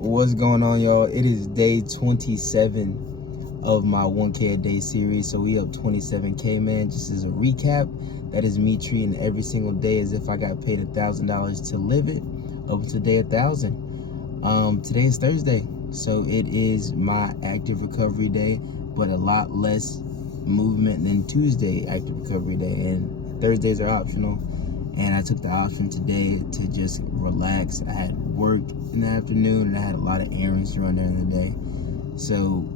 What's going on, y'all? It is day 27 of my 1K a day series. So we up 27K, man. Just as a recap, that is me treating every single day as if I got paid $1,000 to live it up to day 1,000. Today is Thursday, so it is my active recovery day, but a lot less movement than Tuesday active recovery day. And Thursdays are optional. And I took the option today to just relax. I had work in the afternoon and I had a lot of errands to run during the day. So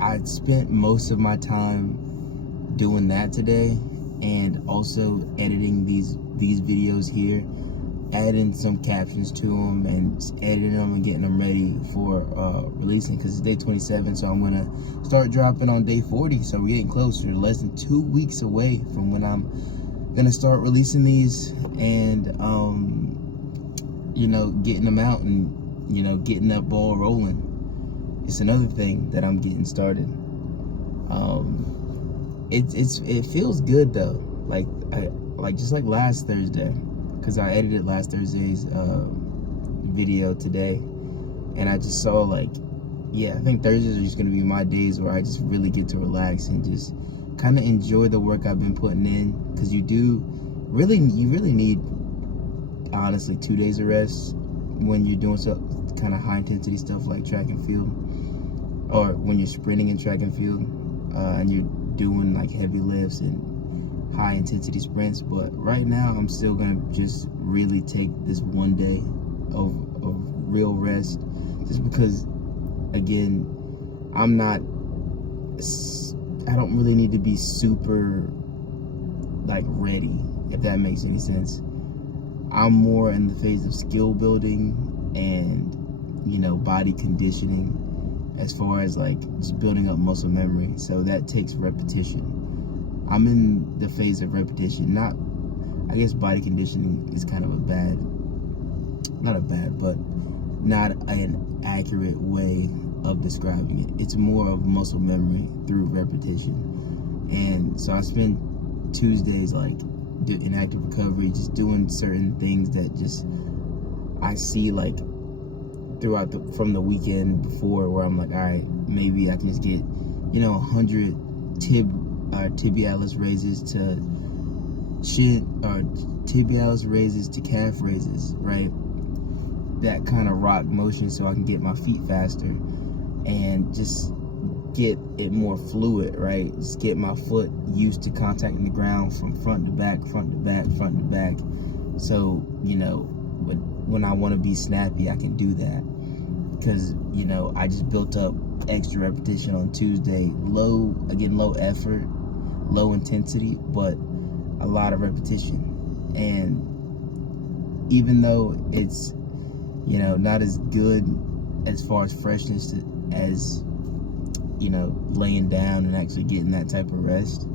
I spent most of my time doing that today, and also editing these videos here, adding some captions to them and editing them and getting them ready for releasing, because it's day 27. So I'm gonna start dropping on day 40. So we're getting closer, less than 2 weeks away from when I'm gonna start releasing these, and getting them out and getting that ball rolling. It's another thing that I'm getting started. It feels good though, like just like last Thursday, because I edited last Thursday's video today, and I just saw I think Thursdays are just gonna be my days where I just really get to relax and just kind of enjoy the work I've been putting in, because you really need, honestly, 2 days of rest when you're doing some kind of high intensity stuff like track and field, or when you're sprinting in track and field, and you're doing like heavy lifts and high intensity sprints. But right now I'm still gonna just really take this 1 day of real rest, just because, again, I don't really need to be super ready, if that makes any sense. I'm more in the phase of skill building and body conditioning, as far as just building up muscle memory. So that takes repetition. I'm in the phase of repetition. Not, I guess body conditioning is kind of not an accurate way of describing it. It's more of muscle memory through repetition. And so I spend Tuesdays in active recovery, just doing certain things that just I see from the weekend before, where I'm all right, maybe I can just get 100 tibialis raises to shin, or tibialis raises to calf raises, right? That kind of rock motion, so I can get my feet faster and just get it more fluid, right? Just get my foot used to contacting the ground from front to back, front to back, front to back. So, but when I want to be snappy, I can do that, because, I just built up extra repetition on Tuesday. Low effort, low intensity, but a lot of repetition. And even though it's, not as good as far as freshness as laying down and actually getting that type of rest,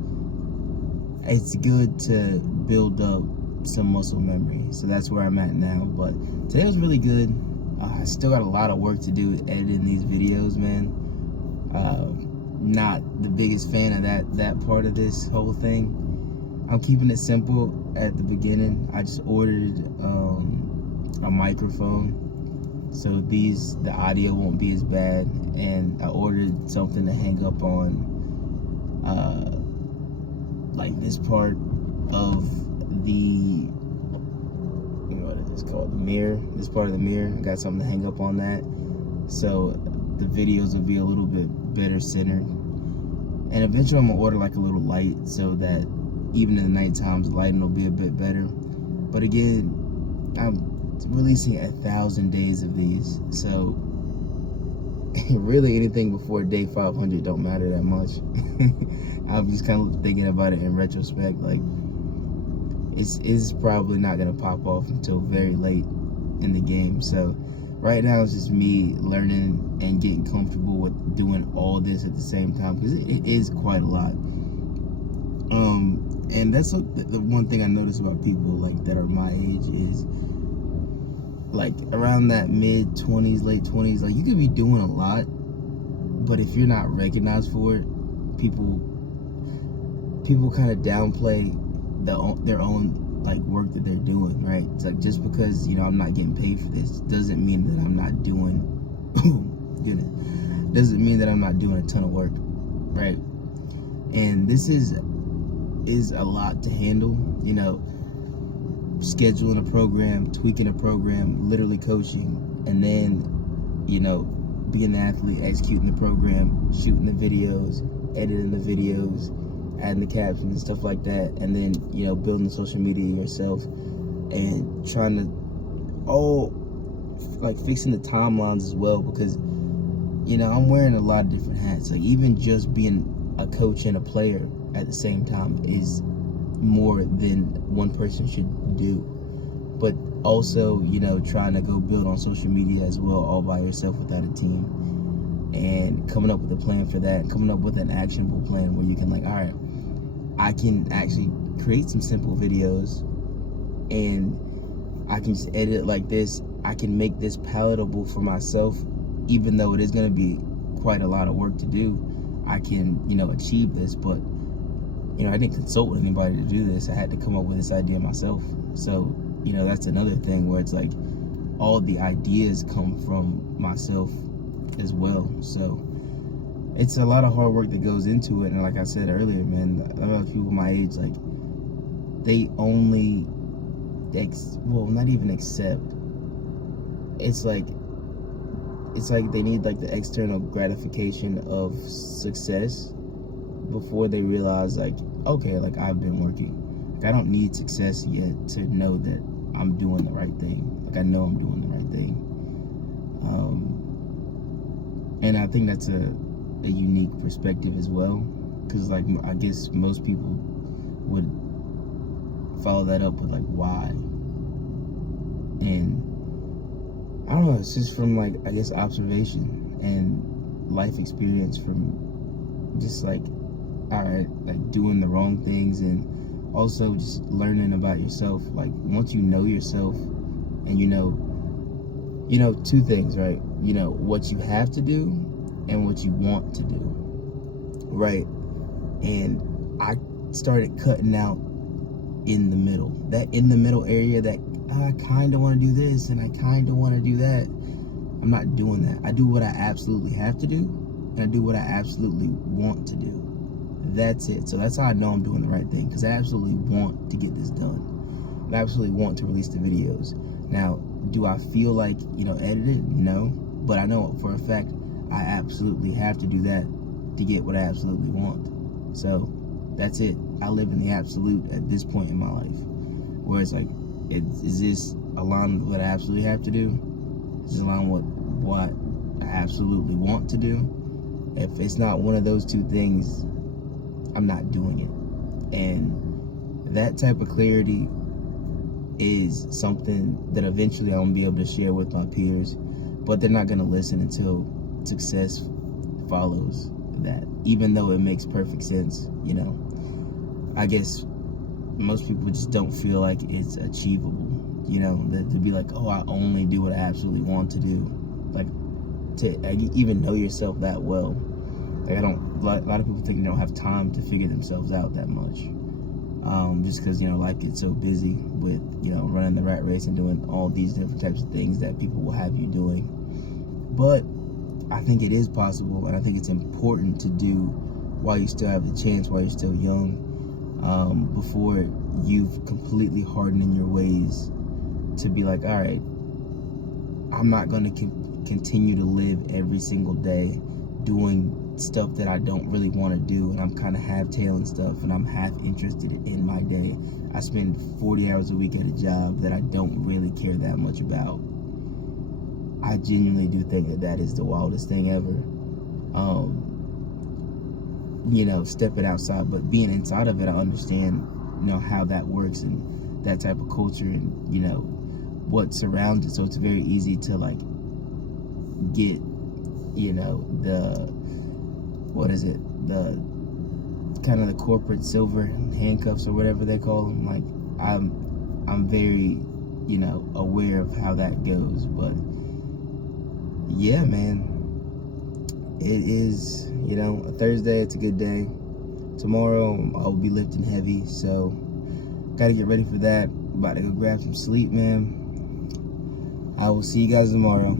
it's good to build up some muscle memory. So that's where I'm at now. But today was really good. I still got a lot of work to do editing these videos, man. Not the biggest fan of that part of this whole thing. I'm keeping it simple at the beginning. I just ordered a microphone, so the audio won't be as bad, and I ordered something to hang up on this part of the, what is this called, the mirror. This part of the mirror, I got something to hang up on that, so the videos will be a little bit better centered. And eventually I'm gonna order a little light, so that even in the night times, the lighting will be a bit better. But again, I'm releasing 1,000 days of these, so really anything before day 500 don't matter that much. I'm just kind of thinking about it in retrospect, it's probably not gonna pop off until very late in the game. So right now it's just me learning and getting comfortable with doing all this at the same time, because it is quite a lot. And that's the one thing I notice about people that are my age is, around that mid-20s, late 20s, you could be doing a lot, but if you're not recognized for it, people kind of downplay their own work that they're doing, right? It's just because I'm not getting paid for this doesn't mean that I'm not doing Goodness. Doesn't mean that I'm not doing a ton of work, right? And this is a lot to handle, you know, scheduling a program, tweaking a program, literally coaching, and then, you know, being the athlete, executing the program, shooting the videos, editing the videos, adding the captions and stuff like that, and then, you know, building the social media yourself and trying to, fixing the timelines as well, because, you know, I'm wearing a lot of different hats. Like, even just being a coach and a player at the same time is more than one person should do. But also, you know, trying to go build on social media as well, all by yourself without a team, and coming up with a plan for that, coming up with an actionable plan where you can, like, all right, I can actually create some simple videos and I can just edit it like this. I can make this palatable for myself, even though it is going to be quite a lot of work to do. I can, you know, achieve this, but, you know, I didn't consult with anybody to do this. I had to come up with this idea myself. So, you know, that's another thing where it's like all the ideas come from myself as well. So it's a lot of hard work that goes into it. And like I said earlier, man, a lot of people my age, like, they only not even accept. It's like they need, like, the external gratification of success before they realize, like, okay, like, I've been working. Like, I don't need success yet to know that I'm doing the right thing. Like, I know I'm doing the right thing. And I think that's a unique perspective as well, because, like, I guess most people would follow that up with, like, why. And I don't know, it's just from, like, I guess, observation and life experience from just, like, all right, like, doing the wrong things, and also just learning about yourself. Like, once you know yourself and you know two things, right? You know what you have to do and what you want to do, right? And I started cutting out in the middle. That in the middle area, that I kind of want to do this and I kind of want to do that. I'm not doing that. I do what I absolutely have to do, and I do what I absolutely want to do. That's it. So that's how I know I'm doing the right thing, because I absolutely want to get this done. I absolutely want to release the videos. Now, do I feel like, you know, edit it? No. But I know for a fact I absolutely have to do that to get what I absolutely want. So that's it. I live in the absolute at this point in my life, where it's like, is this aligned with what I absolutely have to do? Is this aligned with what I absolutely want to do? If it's not one of those two things, I'm not doing it. And that type of clarity is something that eventually I'm gonna be able to share with my peers, but they're not gonna listen until success follows that, even though it makes perfect sense. You know, I guess most people just don't feel like it's achievable, you know, to be like, oh, I only do what I absolutely want to do. Like, to even know yourself that well. Like, a lot of people think they don't have time to figure themselves out that much. Just because, you know, life gets so busy with, you know, running the rat race and doing all these different types of things that people will have you doing. But I think it is possible, and I think it's important to do while you still have the chance, while you're still young, before you've completely hardened in your ways to be like, all right, I'm not going to continue to live every single day doing stuff that I don't really want to do, and I'm kind of half-tailing stuff, and I'm half interested in my day. I spend 40 hours a week at a job that I don't really care that much about. I genuinely do think that is the wildest thing ever. You know, stepping outside, but being inside of it, I understand, you know, how that works and that type of culture, and, you know, what surrounds it. So it's very easy to, like, get, you know, the kind of the corporate silver handcuffs or whatever they call them. Like, I'm very, you know, aware of how that goes. But yeah, man, it is, you know, a Thursday. It's a good day. Tomorrow I'll be lifting heavy, so gotta get ready for that. About to go grab some sleep, man. I will see you guys tomorrow.